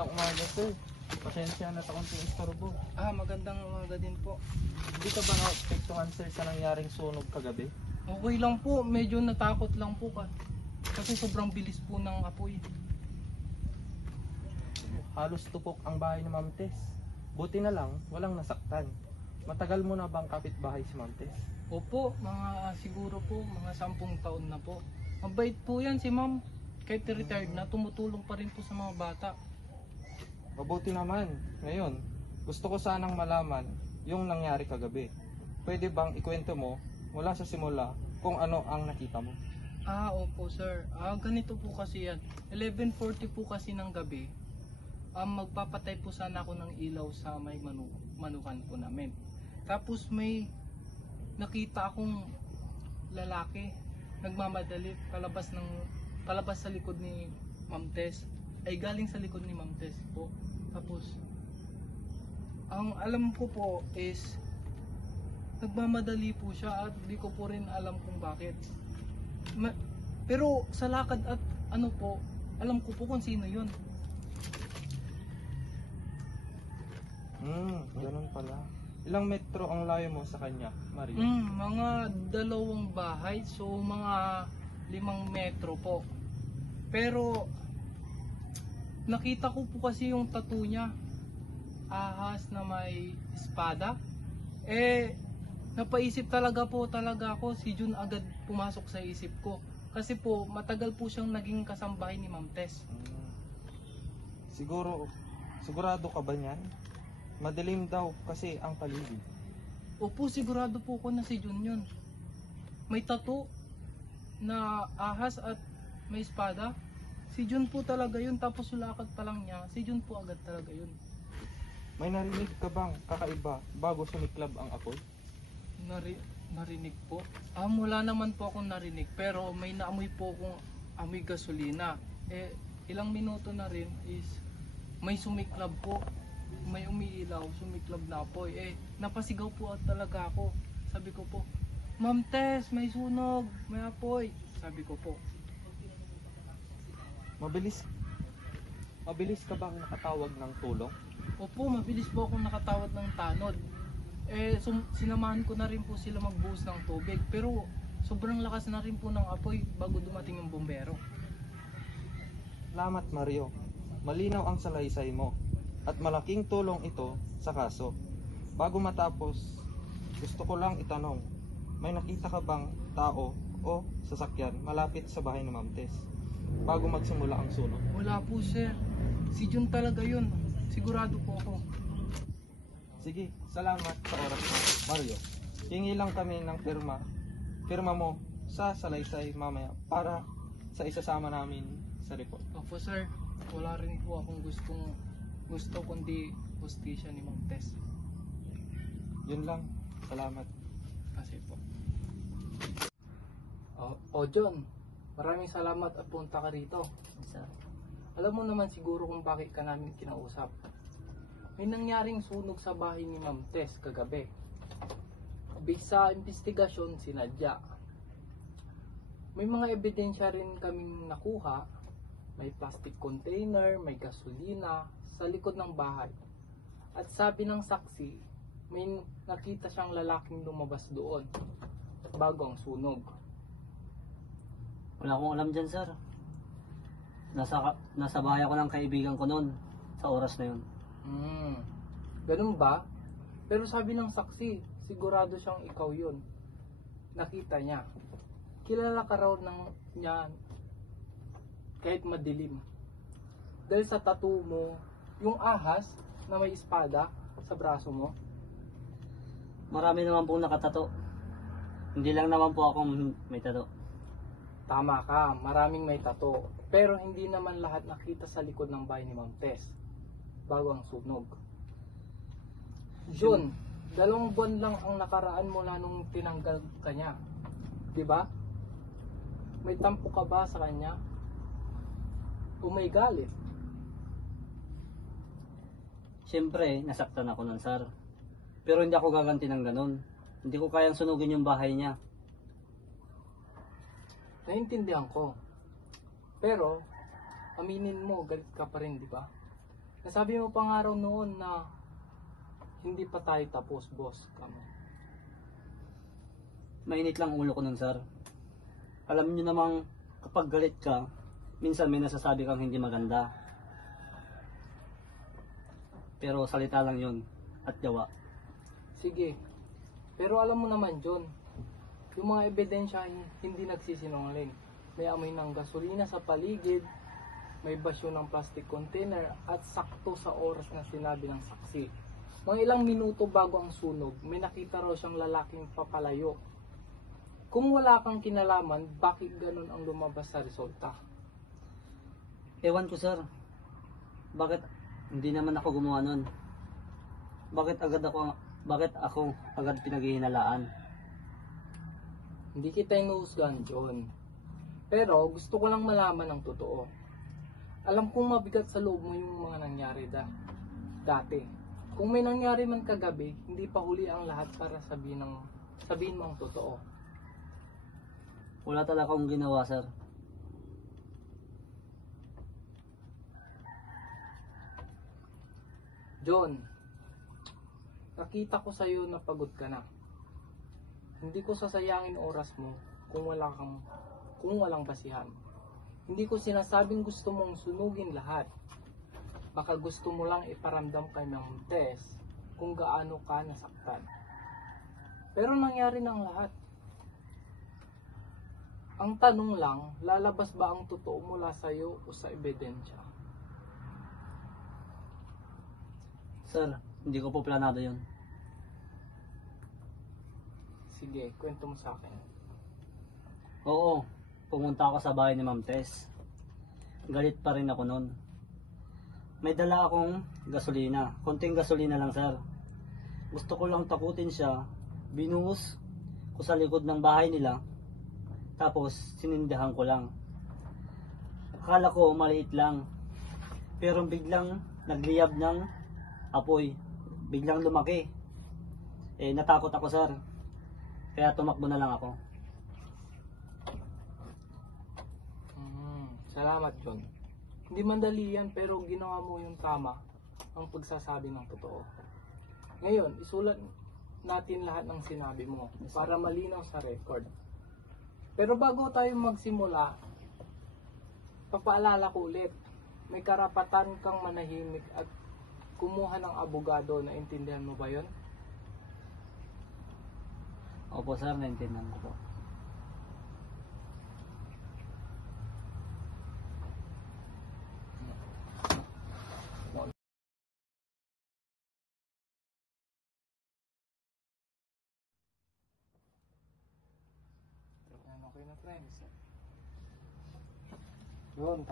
Magandang umaga, sir. Pasensya na sa konting istorbo. Magandang umaga din po. Hindi ka ba naapektuhan, sir, sa nangyaring sunog kagabi? Okay lang po, medyo natakot lang po kasi sobrang bilis po ng apoy. Halos tupok ang bahay ni Ma'am Tess. Buti na lang, walang nasaktan. Matagal mo na bang kapitbahay si Ma'am Tess? Opo, siguro po, mga 10 taon na po. Mabait po yan si ma'am. Kahit retired na, tumutulong pa rin po sa mga bata. Mabuti naman. Ngayon, gusto ko sanang malaman yung nangyari kagabi. Pwede bang ikwento mo mula sa simula kung ano ang nakita mo? Opo sir. Ganito po kasi yan. 11:40 po kasi ng gabi. Magpapatay po sana ako ng ilaw sa may manukan po namin. Tapos may nakita akong lalaki nagmamadali palabas sa likod ni Ma'am Tess. Galing sa likod ni Ma'am Tess po. Tapos ang alam ko po is nagmamadali po siya at di ko po rin alam kung bakit. Pero sa lakad at ano po, alam ko po kung sino yun. Ganun pala. Ilang metro ang layo mo sa kanya, Mario? Mga 2 bahay, so mga 5 metro po. Pero nakita ko po kasi yung tattoo niya, ahas na may espada. Napaisip talaga ako, si Jun agad pumasok sa isip ko. Kasi po, matagal po siyang naging kasambahay ni Ma'am Tess. Sigurado ka ba niyan? Madilim daw kasi ang paligid. Opo, sigurado po ko na si Jun yun. May tattoo na ahas at may espada. Si Jun po talaga yun, tapos sulakad pa lang niya, si Jun po agad talaga yun. May narinig ka bang kakaiba bago sumiklab ang apoy? Narinig po? Wala naman po akong narinig, pero may naamoy po akong amoy gasolina. Ilang minuto na rin is may sumiklab po, may umiilaw, sumiklab na apoy. Napasigaw po talaga ako. Sabi ko po, Ma'am Tess, may sunog, may apoy. Sabi ko po. Mabilis ka bang nakatawag ng tulong? Opo, mabilis po akong nakatawag ng tanod. Sinamahan ko na rin po sila magbuhos ng tubig. Pero sobrang lakas na rin po ng apoy bago dumating yung bumbero. Salamat, Mario. Malinaw ang salaysay mo. At malaking tulong ito sa kaso. Bago matapos, gusto ko lang itanong, may nakita ka bang tao o sasakyan malapit sa bahay ni Ma'am Tess bago magsimula ang sunog? Wala po sir, si Jun talaga yun, sigurado po ako. Sige, salamat sa oras mo, Mario. Hingi lang kami ng pirma mo sa salaysay mamaya para sa isasama namin sa report. Opo sir, wala rin po akong gusto kundi hustisya ni Ma'am Tess. Yun lang, salamat. Kasi po. John, maraming salamat at punta ka rito. Alam mo naman siguro kung bakit ka namin kinausap. May nangyaring sunog sa bahay ni Ma'am Tess kagabi. Based sa investigasyon, sinadya. May mga ebidensya rin kaming nakuha. May plastic container, may gasolina sa likod ng bahay. At sabi ng saksi, may nakita siyang lalaking lumabas doon bago ang sunog. Wala akong alam dyan, sir. Nasa bahay ako ng kaibigan ko noon sa oras na yun. Ganun ba? Pero sabi ng saksi, sigurado siyang ikaw yun. Nakita niya. Kilala ka raw niya kahit madilim. Dahil sa tattoo mo, yung ahas na may espada sa braso mo. Marami naman pong nakatato. Hindi lang naman po ako may tato. Tama ka, maraming may tattoo. Pero hindi naman lahat nakita sa likod ng bahay ni Ma'am Tess bago ang sunog. Jun, 2 buwan lang ang nakaraan mula nung tinanggal ka niya. Diba? May tampo ka ba sa kanya? O may galit? Siyempre, nasaktan ako nun, sir. Pero hindi ako gaganti ng ganun. Hindi ko kayang sunugin yung bahay niya. Naiintindihan ko. Pero, aminin mo, galit ka pa rin, di ba? Nasabi mo pa nga raw noon na hindi pa tayo tapos, boss. Kami. Mainit lang ulo ko nun, sir. Alam niyo namang kapag galit ka, minsan may nasasabi kang hindi maganda. Pero salita lang yun at gawa. Sige. Pero alam mo naman, John, yung mga ebidensya hindi nagsisinungaling. May amoy ng gasolina sa paligid, may basyo ng plastic container, at sakto sa oras na sinabi ng saksi. Mga ilang minuto bago ang sunog, may nakita raw siyang lalaking papalayo. Kung wala kang kinalaman, bakit ganun ang lumabas sa resulta? Ewan ko, sir. Bakit hindi naman ako gumawa nun? Bakit ako agad pinaghihinalaan? Hindi kita inuusgan, John. Pero gusto ko lang malaman ang totoo. Alam kong mabigat sa loob mo yung mga nangyari dati. Kung may nangyari man kagabi, hindi pa huli ang lahat para sabihin mo ang totoo. Wala talaga akong ginawa, sir. John, nakita ko sa'yo na pagod ka na. Hindi ko sasayangin oras mo kung walang basihan. Hindi ko sinasabing gusto mong sunugin lahat. Baka gusto mo lang iparamdam kay Ma'am Tess kung gaano ka nasaktan. Pero nangyari ng lahat. Ang tanong lang, lalabas ba ang totoo mula sa'yo o sa ebidensya? Sir, hindi ko po planado yun. Sige, kwento mo sa akin. Oo, pumunta ako sa bahay ni Ma'am Tess. Galit pa rin ako nun. May dala akong gasolina. Konting gasolina lang, sir. Gusto ko lang takutin siya. Binuhos ko sa likod ng bahay nila. Tapos, sinindahan ko lang. Akala ko maliit lang. Pero biglang nagliyab ng apoy. Biglang lumaki. Natakot ako, sir. Kaya tumakbo na lang ako. Salamat, John. Hindi mandali yan, pero ginawa mo yung tama, ang pagsasabi ng totoo. Ngayon, isulat natin lahat ng sinabi mo para malinaw sa record. Pero bago tayo magsimula, papaalala ko ulit, may karapatan kang manahimik at kumuha ng abogado. Naintindihan mo ba yon? Opo, sir, naintindihan ko po. Okay na, friends. Yun,